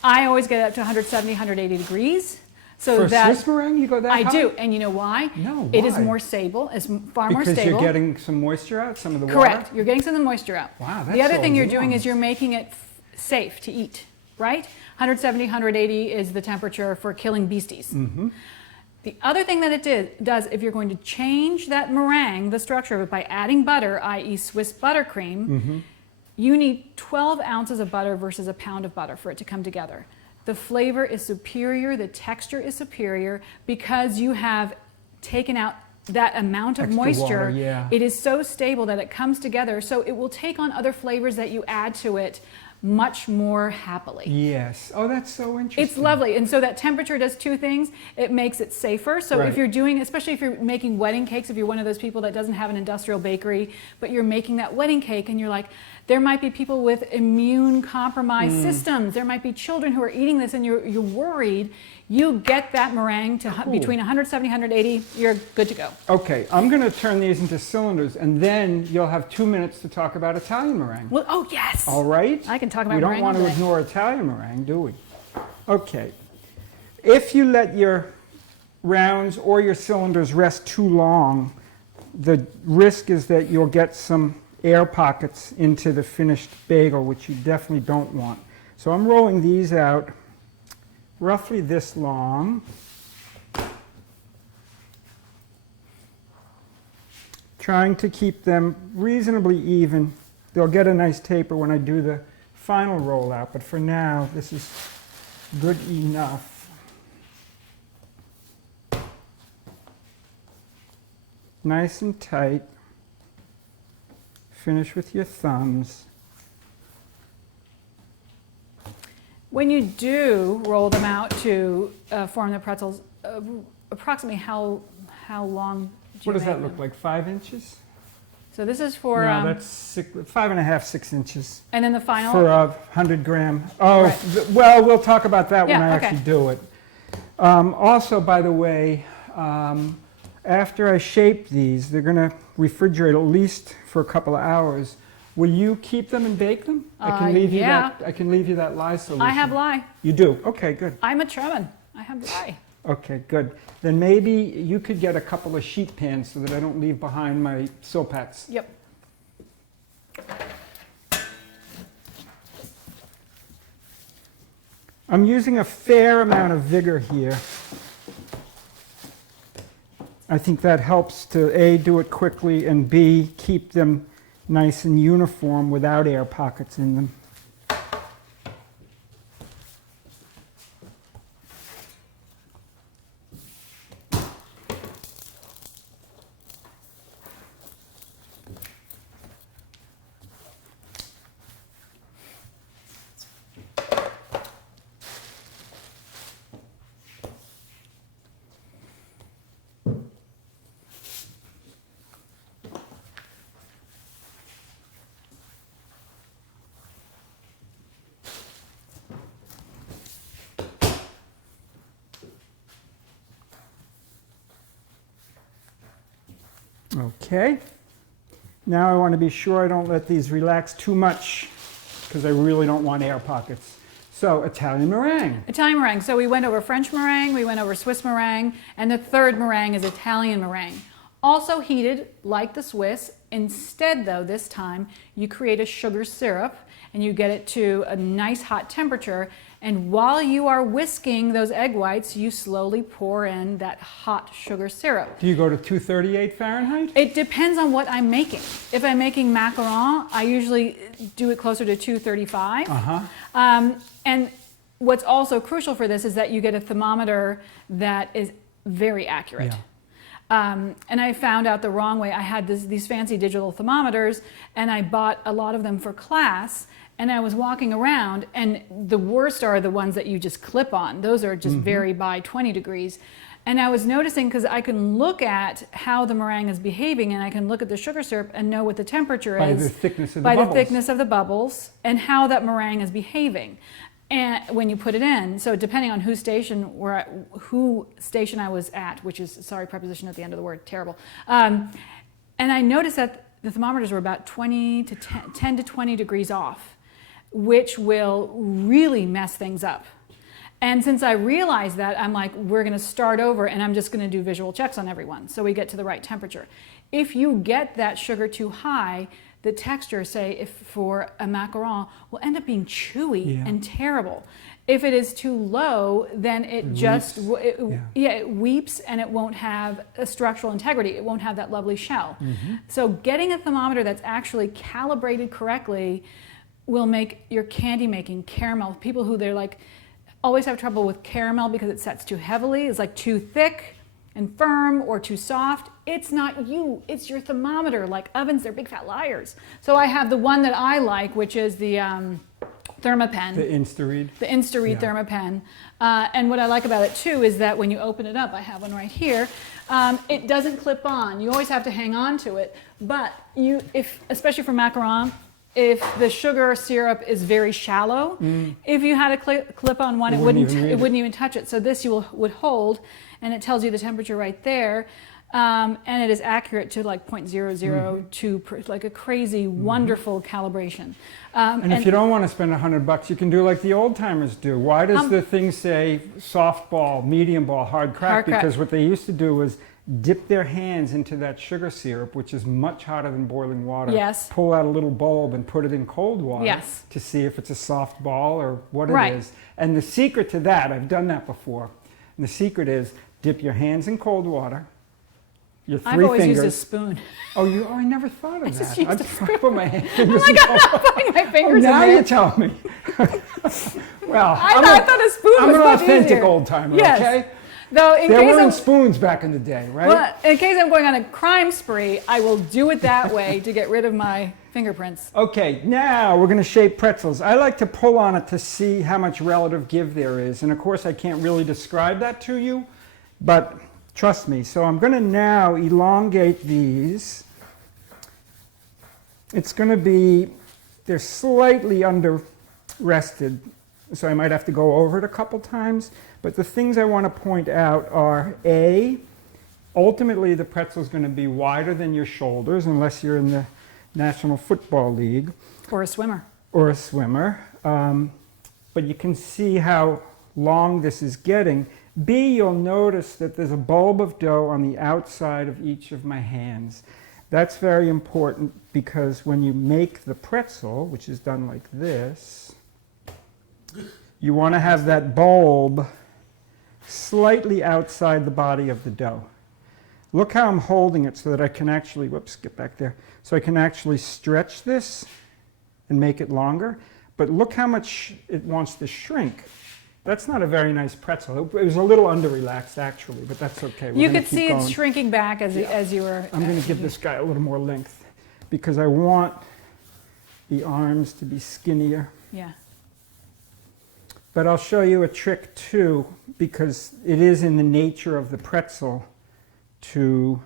I always get it up to 170, 180 degrees. So For Swiss meringue, you go that high? I do, and you know why? No, It is why? more stable, it's far more Because stable. you're getting some moisture out, some of the water? Correct. You're getting some of the moisture out. Wow, the that's other so thing you're doing is warm. you're making it safe to eat, right? 170, 180 is the temperature for killing beasties. The other thing that it does, if you're going to change that meringue, the structure of it, by adding butter, i.e. Swiss buttercream, you need 12 ounces of butter versus a pound of butter for it to come together. The flavor is superior, the texture is superior, because you have taken out that amount of Extra moisture. water, yeah. It is so stable that it comes together, so it will take on other flavors that you add to it much more happily. Yes. Oh, that's so interesting. It's lovely. And so that temperature does two things. It makes it safer. So Right. if you're doing, especially if you're making wedding cakes, if you're one of those people that doesn't have an industrial bakery, but you're making that wedding cake and you're like, there might be people with immune compromised systems. There might be children who are eating this and you're worried. You get that meringue to between 170, 180, you're good to go. Okay, I'm going to turn these into cylinders, and then you'll have 2 minutes to talk about Italian meringue. Well, oh, yes. All right? I can talk about We don't meringue want to all day. ignore Italian meringue, do we? Okay. If you let your rounds or your cylinders rest too long, the risk is that you'll get some air pockets into the finished bagel, which you definitely don't want. So I'm rolling these out roughly this long. Trying to keep them reasonably even. They'll get a nice taper when I do the final rollout, but for now, this is good enough. Nice and tight. Finish with your thumbs. When you do roll them out to form the pretzels, approximately how long do you What does make that look them? like, 5 inches? So this is for, No, that's 5.5, 6 inches and then the final. for a 100-gram. Oh, Right. Well, we'll talk about that when Yeah, I okay. actually do it. Also, by the way, after I shape these, they're going to refrigerate at least for a couple of hours. Will you keep them and bake them? I can leave you yeah. that. I can leave you that lye solution. I have lye. You do. Okay, good. I'm a Truman. I have lye. Okay, good. Then maybe you could get a couple of sheet pans so that I don't leave behind my silpats. Yep. I'm using a fair amount of vigor here. I think that helps to A, do it quickly, and B, keep them nice and uniform without air pockets in them. Okay. Now I want to be sure I don't let these relax too much because I really don't want air pockets. So Italian meringue. Italian meringue. So we went over French meringue, we went over Swiss meringue, and the third meringue is Italian meringue. Also heated like the Swiss. Instead, though, this time you create a sugar syrup and you get it to a nice hot temperature. And while you are whisking those egg whites, you slowly pour in that hot sugar syrup. Do you go to 238 Fahrenheit? It depends on what I'm making. If I'm making macaron, I usually do it closer to 235. And what's also crucial for this is that you get a thermometer that is very accurate. Yeah. And I found out the wrong way. I had these fancy digital thermometers, and I bought a lot of them for class. And I was walking around, and the worst are the ones that you just clip on. Those are just vary by 20 degrees. And I was noticing, because I can look at how the meringue is behaving, and I can look at the sugar syrup and know what the temperature is. By the thickness of the by bubbles. the thickness of the bubbles, and how that meringue is behaving. And when you put it in, so depending on whose station I was at, which is, sorry, preposition at the end of the word, terrible. And I noticed that the thermometers were about 10 to 20 degrees off, which will really mess things up. And since I realized that, I'm like, we're going to start over, and I'm just going to do visual checks on everyone so we get to the right temperature. If you get that sugar too high, the texture, say, if for a macaron, will end up being chewy and terrible. If it is too low, then it weeps, and it won't have a structural integrity. It won't have that lovely shell. So getting a thermometer that's actually calibrated correctly will make your candy making caramel. People who they're like always have trouble with caramel because it sets too heavily. It's like too thick and firm or too soft. It's not you, it's your thermometer. Like ovens, they're big fat liars. So I have the one that I like, which is the Thermapen. The Insta-Read. The Insta-Read Yeah. Thermapen. And what I like about it too is that when you open it up, I have one right here, it doesn't clip on. You always have to hang on to it. But especially for macaron, if the sugar syrup is very shallow, if you had a clip on one, it wouldn't even touch it. So this would hold, and it tells you the temperature right there. And it is accurate to like 0.002, like a crazy, wonderful calibration. And if you don't want to spend $100, you can do like the old timers do. Why does the thing say softball, medium ball, hard crack? Because what they used to do was dip their hands into that sugar syrup, which is much hotter than boiling water. Yes. Pull out a little bulb and put it in cold water. Yes. To see if it's a soft ball or what it is. And the secret to that, I've done that before. And the secret is dip your hands in cold water. Your 3 I've always fingers. used a spoon. Oh, I never thought of that. Just I'd put my fingers Oh my God, I'm not putting my fingers in now there. you tell me. Well, I thought a spoon I'm was an much authentic easier. old timer, Yes. okay? Though in There case weren't I'm, spoons back in the day, right? well, in case I'm going on a crime spree, I will do it that way to get rid of my fingerprints. Okay, now we're going to shape pretzels. I like to pull on it to see how much relative give there is. And of course, I can't really describe that to you, but trust me. So I'm going to now elongate these. It's going to be, they're slightly under rested, so I might have to go over it a couple times. But the things I want to point out are ultimately the pretzel is going to be wider than your shoulders unless you're in the National Football League. Or a swimmer. Or a swimmer. But you can see how long this is getting. B, you'll notice that there's a bulb of dough on the outside of each of my hands. That's very important because when you make the pretzel, which is done like this, you want to have that bulb slightly outside the body of the dough. Look how I'm holding it so that I can actually, whoops, get back there, so I can actually stretch this and make it longer. But look how much it wants to shrink. That's not a very nice pretzel. It was a little under-relaxed, actually, but that's okay. You could see it shrinking back as you were... I'm going to give this guy a little more length because I want the arms to be skinnier. Yeah. But I'll show you a trick, too, because it is in the nature of the pretzel to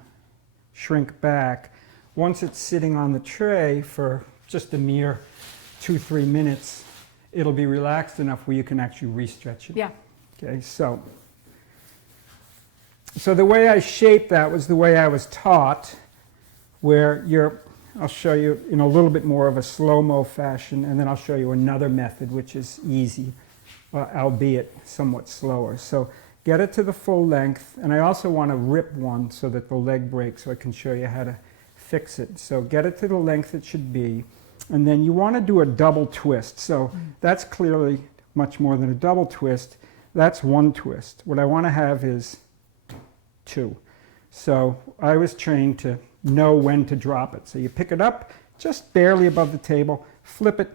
shrink back. Once it's sitting on the tray for just a mere 2-3 minutes, it'll be relaxed enough where you can actually re-stretch it. Yeah. Okay, so the way I shaped that was the way I was taught, where I'll show you in a little bit more of a slow-mo fashion, and then I'll show you another method, which is easy, albeit somewhat slower. So get it to the full length, and I also want to rip one so that the leg breaks so I can show you how to fix it. So get it to the length it should be, and then you want to do a double twist. So that's clearly much more than a double twist. That's one twist. What I want to have is 2. So I was trained to know when to drop it. So you pick it up just barely above the table, flip it,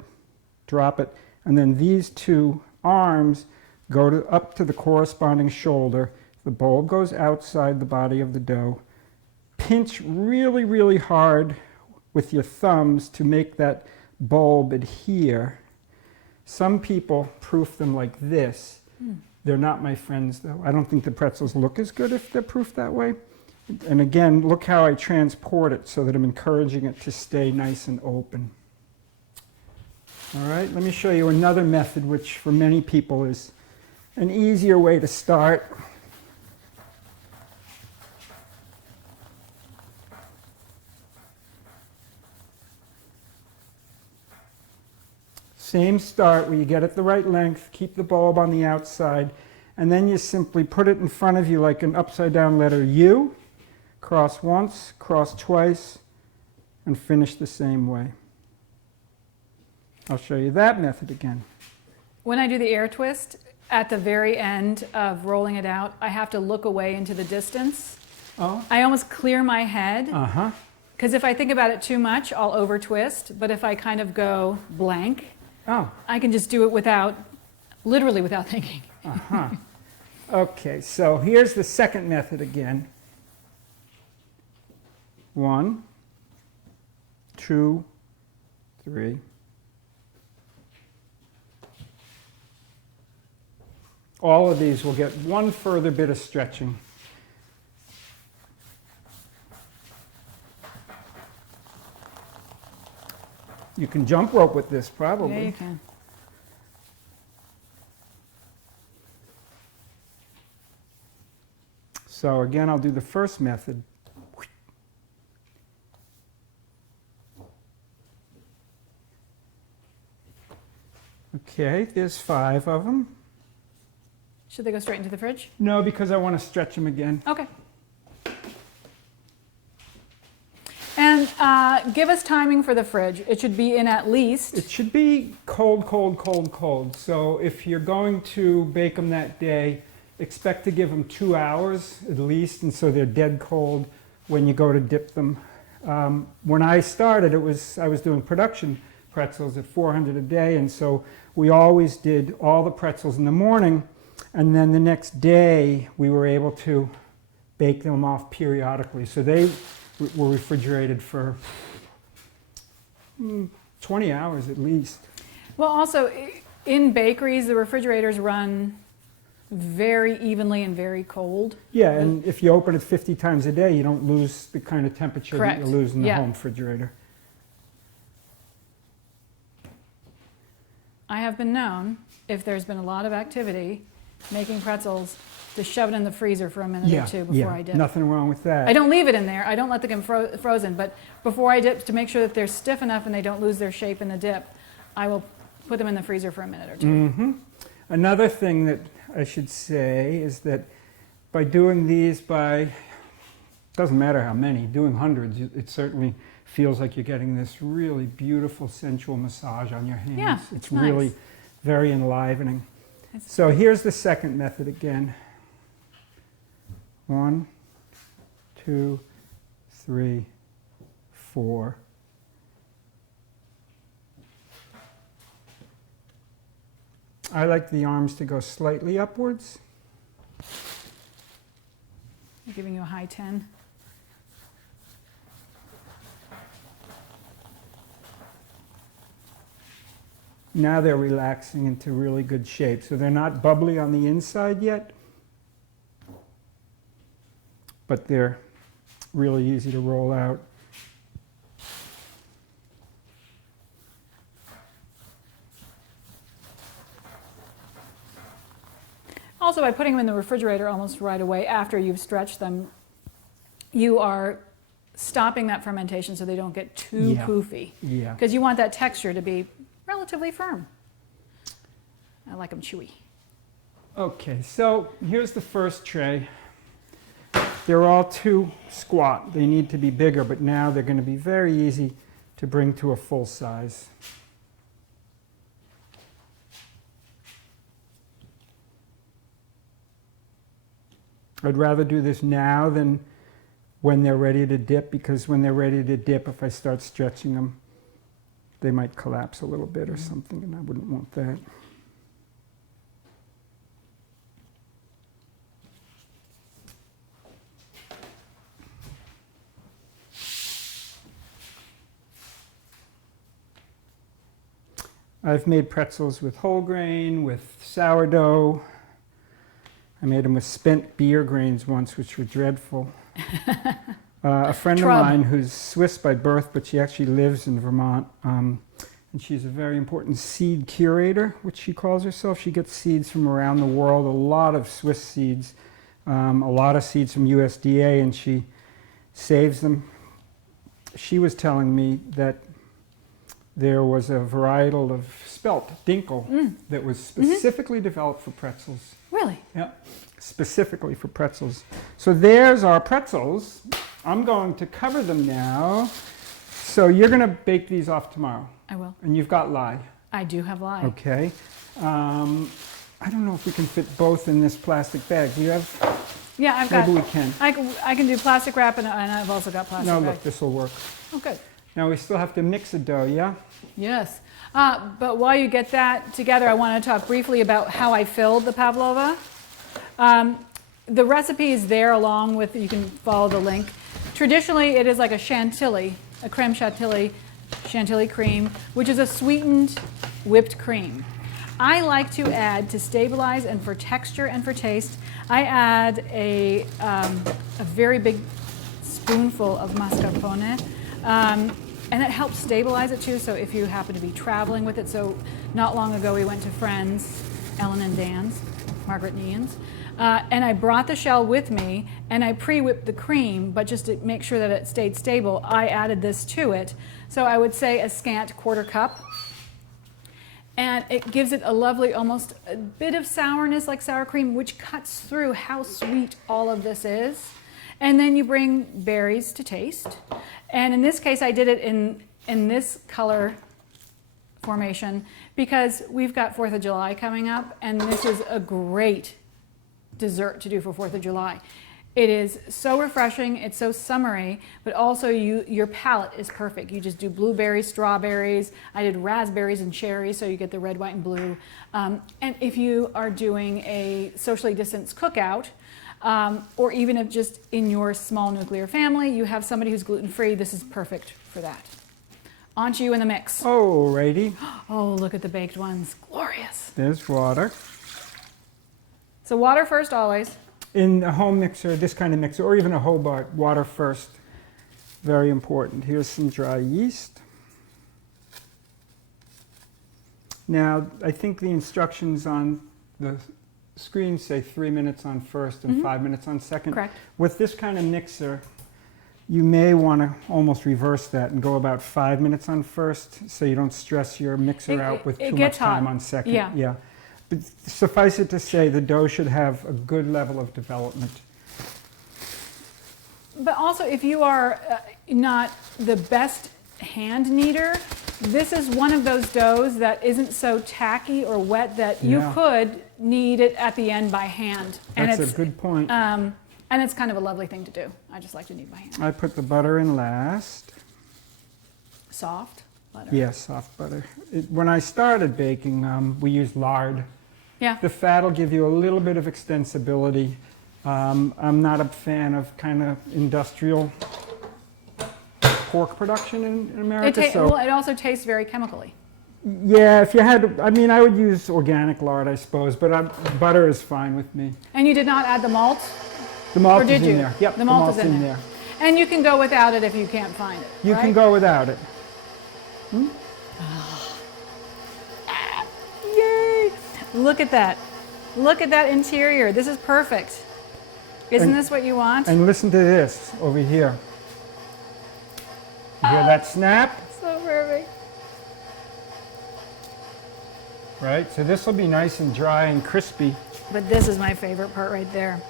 drop it, and then these 2 arms go up to the corresponding shoulder. The bulb goes outside the body of the dough. Pinch really, really hard with your thumbs to make that bulb adhere. Some people proof them like this. They're not my friends, though. I don't think the pretzels look as good if they're proofed that way. And again, look how I transport it so that I'm encouraging it to stay nice and open. All right, let me show you another method, which for many people is an easier way to start. Same start where you get it the right length, keep the bulb on the outside, and then you simply put it in front of you like an upside down letter U, cross once, cross twice, and finish the same way. I'll show you that method again. When I do the air twist, at the very end of rolling it out, I have to look away into the distance. Oh. I almost clear my head. Uh-huh. Because if I think about it too much, I'll over twist. But if I kind of go blank, I can just do it literally without thinking. Uh-huh. Okay, so here's the second method again. 1, 2, 3, all of these will get one further bit of stretching. You can jump rope with this, probably. Yeah, you can. So again, I'll do the first method. Okay, there's 5 of them. Should they go straight into the fridge? No, because I want to stretch them again. Okay. And give us timing for the fridge. It should be in at least. It should be cold, cold, cold, cold. So if you're going to bake them that day, expect to give them 2 hours at least, and so they're dead cold when you go to dip them. When I started, I was doing production pretzels at 400 a day, and so we always did all the pretzels in the morning, and then the next day we were able to bake them off periodically. So they were refrigerated for 20 hours at least. Well, also in bakeries, the refrigerators run very evenly and very cold. Yeah, and if you open it 50 times a day, you don't lose the kind of temperature Correct. that you lose in the Yeah. home refrigerator. I have been known, if there's been a lot of activity making pretzels, to shove it in the freezer for a minute or two before I dip. Nothing wrong with that. I don't leave it in there. I don't let them get frozen. But before I dip, to make sure that they're stiff enough and they don't lose their shape in the dip, I will put them in the freezer for a minute or two. Another thing that I should say is that by doing these doesn't matter how many, doing hundreds, it certainly feels like you're getting this really beautiful sensual massage on your hands. Yeah, it's nice. really very enlivening. It's- So here's the second method again. 1, 2, 3, 4. I like the arms to go slightly upwards. I'm giving you a high 10. Now they're relaxing into really good shape. So they're not bubbly on the inside yet, but they're really easy to roll out. Also, by putting them in the refrigerator almost right away after you've stretched them, you are stopping that fermentation so they don't get too Yeah. poofy. Yeah. Because you want that texture to be relatively firm. I like them chewy. Okay, so here's the first tray. They're all too squat. They need to be bigger, but now they're going to be very easy to bring to a full size. I'd rather do this now than when they're ready to dip, because when they're ready to dip, if I start stretching them, they might collapse a little bit or something, and I wouldn't want that. I've made pretzels with whole grain, with sourdough. I made them with spent beer grains once, which were dreadful. A friend of mine who's Swiss by birth, but she actually lives in Vermont, and she's a very important seed curator, which she calls herself. She gets seeds from around the world, a lot of Swiss seeds, a lot of seeds from USDA, and she saves them. She was telling me that there was a varietal of spelt, dinkel, that was specifically developed for pretzels. Really? Yeah, specifically for pretzels. So there's our pretzels. I'm going to cover them now. So you're going to bake these off tomorrow. I will. And you've got lye. I do have lye. Okay. I don't know if we can fit both in this plastic bag. Do you have? Yeah, I've got. Maybe we can. I can do plastic wrap, and I've also got plastic No, wrap. look, this will work. Oh, good. Now we still have to mix the dough, yeah? Yes. But while you get that together, I want to talk briefly about how I filled the pavlova. The recipe is there along with, you can follow the link. Traditionally, it is like a chantilly, a creme chantilly cream, which is a sweetened whipped cream. I like to add, to stabilize and for texture and for taste, I add a very big spoonful of mascarpone. And it helps stabilize it too, so if you happen to be traveling with it. So not long ago we went to friends, Ellen and Dan's, Margaret and Ian's, and I brought the shell with me and I pre-whipped the cream, but just to make sure that it stayed stable, I added this to it. So I would say a scant quarter cup. And it gives it a lovely, almost a bit of sourness like sour cream, which cuts through how sweet all of this is. And then you bring berries to taste. And in this case, I did it in this color formation because we've got 4th of July coming up, and this is a great dessert to do for 4th of July. It is so refreshing, it's so summery, but also your palate is perfect. You just do blueberries, strawberries. I did raspberries and cherries, so you get the red, white, and blue. And if you are doing a socially distanced cookout, or even if just in your small nuclear family, you have somebody who's gluten-free, this is perfect for that. On to you in the mix. Alrighty. Oh, look at the baked ones. Glorious. There's water. So water first always. In a home mixer, this kind of mixer, or even a Hobart, water first. Very important. Here's some dry yeast. Now, I think the instructions on the screen say 3 minutes on first and 5 minutes on second. Correct. With this kind of mixer, you may want to almost reverse that and go about 5 minutes on first, so you don't stress your mixer out with too much time on second. Yeah. But suffice it to say, the dough should have a good level of development. But also, if you are not the best hand kneader, this is one of those doughs that isn't so tacky or wet that you could knead it at the end by hand. That's a good point. And it's kind of a lovely thing to do. I just like to knead by hand. I put the butter in last. Soft butter. Yes, soft butter. When I started baking, we used lard. Yeah. The fat will give you a little bit of extensibility. I'm not a fan of kind of industrial pork production in America. Well, it also tastes very chemically. Yeah, if you had, I mean, I would use organic lard, I suppose, but butter is fine with me. And you did not add the malt? The malt Or did is in you? there. Yep, the malt is in there. And you can go without it if you can't find it. You can go without it. Yay! Look at that. Look at that interior. This is perfect. Isn't this what you want? And listen to this over here. You hear that snap? So perfect. Right, so this will be nice and dry and crispy. But this is my favorite part right there.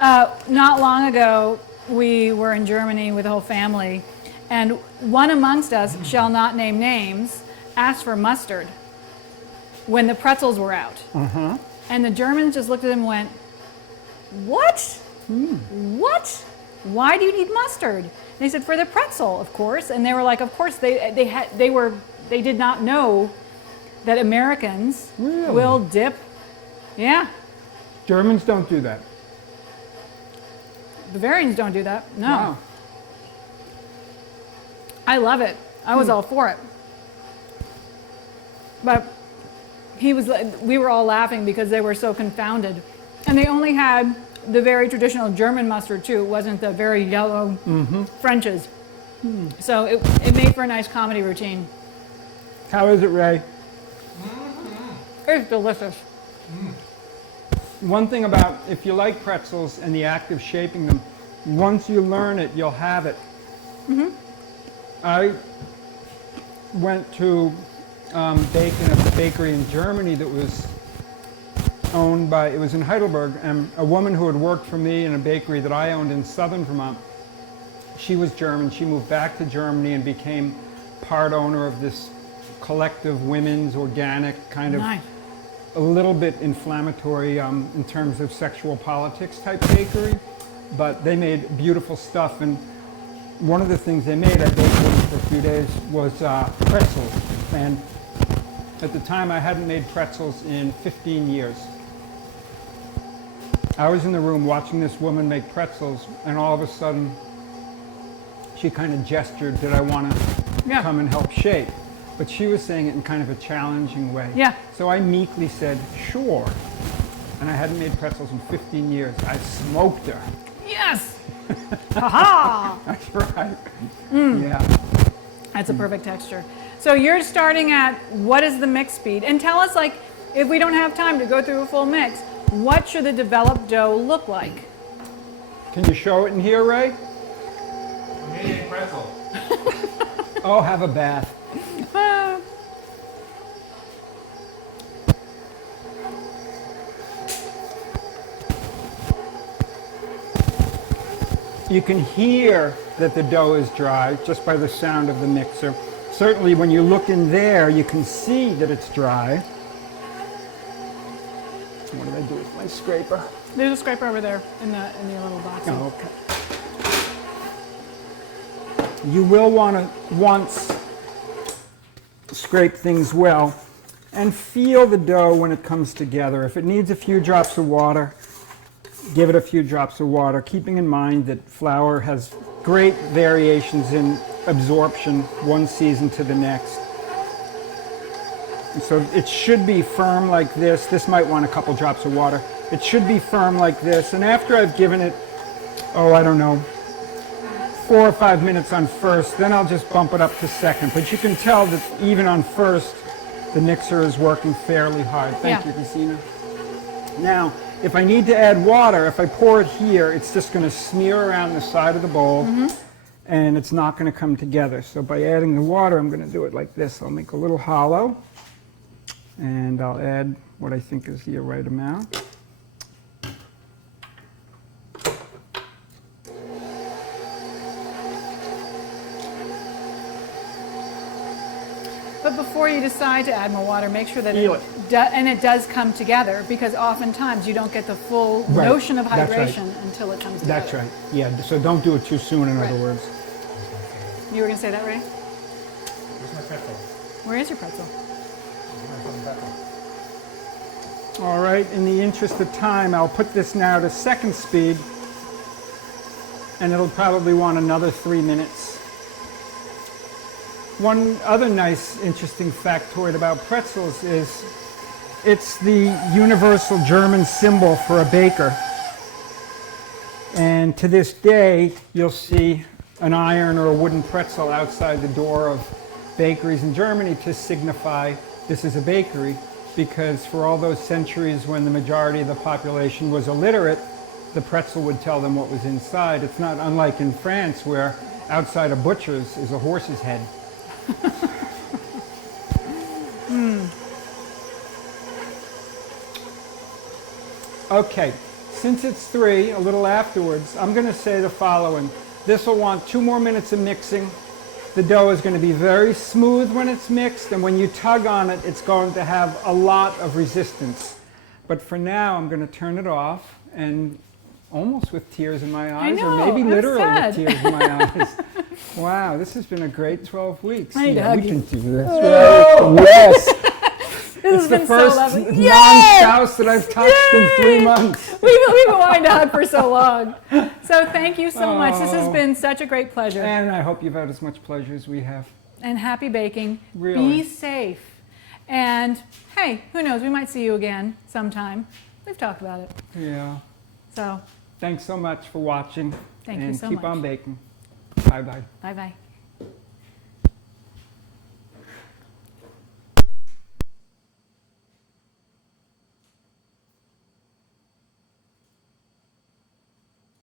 Not long ago, we were in Germany with the whole family, and one amongst us, shall not name names, asked for mustard when the pretzels were out. And the Germans just looked at him and went, "What? What? Why do you need mustard?" And they said, "For the pretzel, of course." And they were like, "Of course." They did not know that Americans will dip. Yeah. Germans don't do that. Bavarians don't do that. No. Wow. I love it. I was all for it. But we were all laughing because they were so confounded. And they only had the very traditional German mustard too. It wasn't the very yellow French's. So it made for a nice comedy routine. How is it, Ray? It's delicious. One thing about, if you like pretzels and the act of shaping them, once you learn it, you'll have it. I went to bake in a bakery in Germany that was owned by, it was in Heidelberg, and a woman who had worked for me in a bakery that I owned in southern Vermont. She was German. She moved back to Germany and became part owner of this collective women's organic kind of a little bit inflammatory in terms of sexual politics type bakery, but they made beautiful stuff. And one of the things they made, I baked with them for a few days, was pretzels. And at the time, I hadn't made pretzels in 15 years. I was in the room watching this woman make pretzels, and all of a sudden, she kind of gestured, "Did I want to come and help shape?" But she was saying it in kind of a challenging way. Yeah. So I meekly said, sure. And I hadn't made pretzels in 15 years. I smoked her. Yes! Ha-ha! That's right. Yeah. That's a perfect texture. So you're starting at, what is the mix speed? And tell us, like, if we don't have time to go through a full mix, what should the developed dough look like? Can you show it in here, Ray? I'm eating a pretzel. Oh, have a bath. You can hear that the dough is dry just by the sound of the mixer. Certainly when you look in there, you can see that it's dry. What did I do with my scraper? There's a scraper over there in the little box. Oh, okay. You will want to once scrape things well and feel the dough when it comes together. If it needs a few drops of water, give it a few drops of water, keeping in mind that flour has great variations in absorption one season to the next. And so it should be firm like this. This might want a couple drops of water. It should be firm like this. And after I've given it, oh, I don't know, 4 or 5 minutes on first, then I'll just bump it up to second. But you can tell that even on first, the mixer is working fairly hard. Thank you, Gesine. Now, if I need to add water, if I pour it here, it's just going to smear around the side of the bowl, and it's not going to come together. So by adding the water, I'm going to do it like this. I'll make a little hollow, and I'll add what I think is the right amount. But before you decide to add more water, make sure that Feel it does come together, because oftentimes you don't get the full Right. notion of That's right. hydration until it comes together. That's right. Yeah, so don't do it too soon, in other Right. words. You were going to say that, Ray? Where's my pretzel? Where is your pretzel? Where's my pretzel? All right, in the interest of time, I'll put this now to second speed, and it'll probably want another 3 minutes. One other nice, interesting factoid about pretzels is it's the universal German symbol for a baker. And to this day, you'll see an iron or a wooden pretzel outside the door of bakeries in Germany to signify this is a bakery, because for all those centuries when the majority of the population was illiterate, the pretzel would tell them what was inside. It's not unlike in France, where outside a butcher's is a horse's head. Okay, since it's 3, a little afterwards, I'm going to say the following. This will want 2 more minutes of mixing. The dough is going to be very smooth when it's mixed, and when you tug on it, it's going to have a lot of resistance. But for now, I'm going to turn it off, and almost with tears in my eyes, know, or maybe I'm literally sad. with tears in my eyes. Wow, this has been a great 12 weeks. I need to Yeah, hug we you. can do this. Right? Yes. This It's has the been first so lovely. non-spouse that I've touched in 3 months. We've been wanting to hug for so long. So thank you so much. This has been such a great pleasure. And I hope you've had as much pleasure as we have. And happy baking. Really. Be safe. And hey, who knows? We might see you again sometime. We've talked about it. Yeah. So Thanks so much for watching. Thank you and so keep much. on baking. Bye-bye. bye-bye.